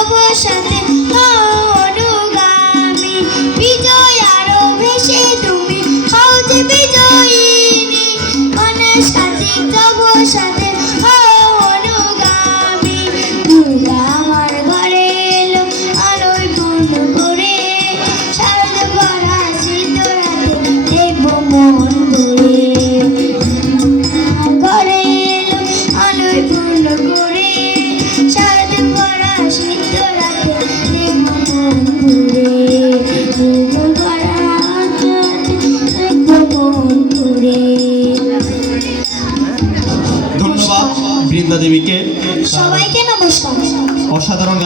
তব সাথে অনুগামী, বিজয় আরো ভেসে তুমি হও যে বিজয়িনী, গণেশ কার্তিক তব সাথে অনুগামী। দুর্গা আমার ঘরে এলো আলোয় পূর্ণ করে, শারদ ভরা শীতরাতে দেখবো মন ভরে। ঘরে এলো আলোয় পূর্ণ করে, শারদ ভরা শীতরাতে দেখবো মন ভরে। দুর্গা ভরা দেখবো মন ভরে। ধন্যবাদ বৃন্দা দেবীকে। সবাইকে নমস্কার। অসাধারণ